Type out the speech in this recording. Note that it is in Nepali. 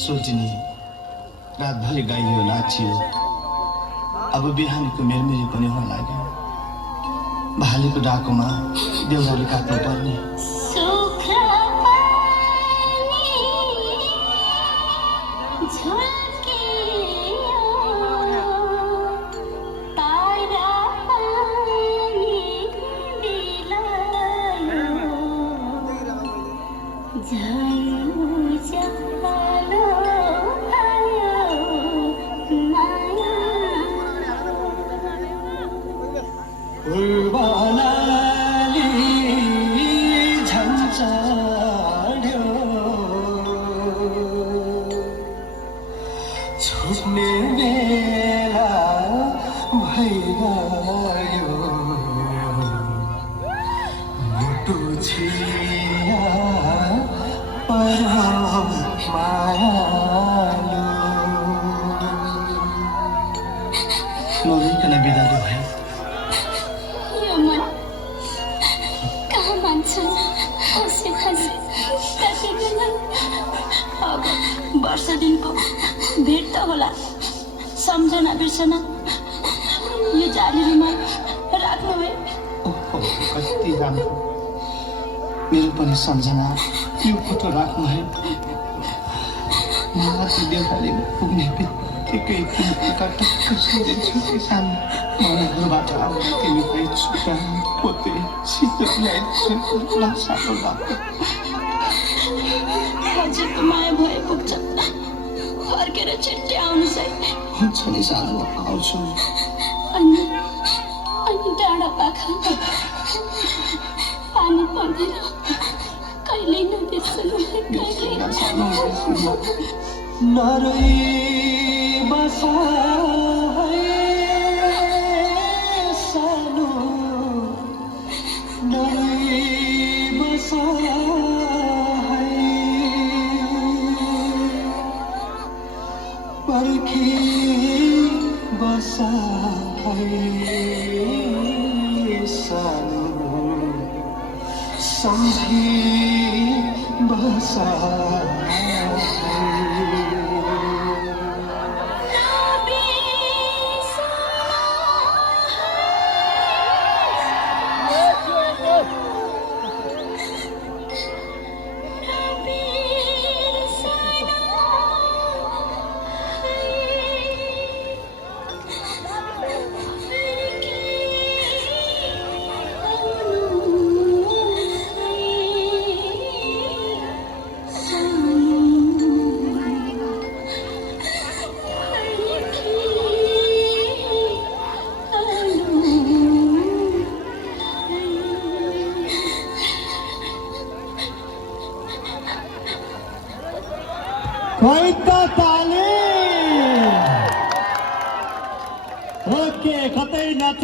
सोचिने रातभरि गाइयो नाचियो, अब बिहानको मेरमेरी पनि हुन लाग्यो। भालेको डाकोमा देउराली काट्नु पर्ने। छुट्ने बेला भइगयो मुटु छिया परम मायालु नलिकन बिदा भयो। यो मन कहाँ मान्छ हँसी हँसी अब वर्ष दिनको भेट त होला, सम्झना बिर्सना यो जानेरीमा राख्नु है। ओहो कति राम्रो, मेरो पनि सम्झना यो फोटो राख्नु है। माथि देउताले पुग्ने बित्तिकै टक्क सम्झिन्छु किसान मनहरूबाट आउँदा तिमी भए छुट्टा पोते शीतल ल्याइदिन्छु सानो लाग्छ। हजुरको माया भए पुग्छ, फर्केर छिट्टै आउनुहोस् है। हुन्छ नि सानो, आउँछु। अनि डाँडा पाखा पानी पर्दैन, कहिल्यै नबिर्सनु है, कहिल्यै नरोई बसा सानो, नरोई बसा पर्खी बसा सानो, सम्झी बसा ताली ओके कतै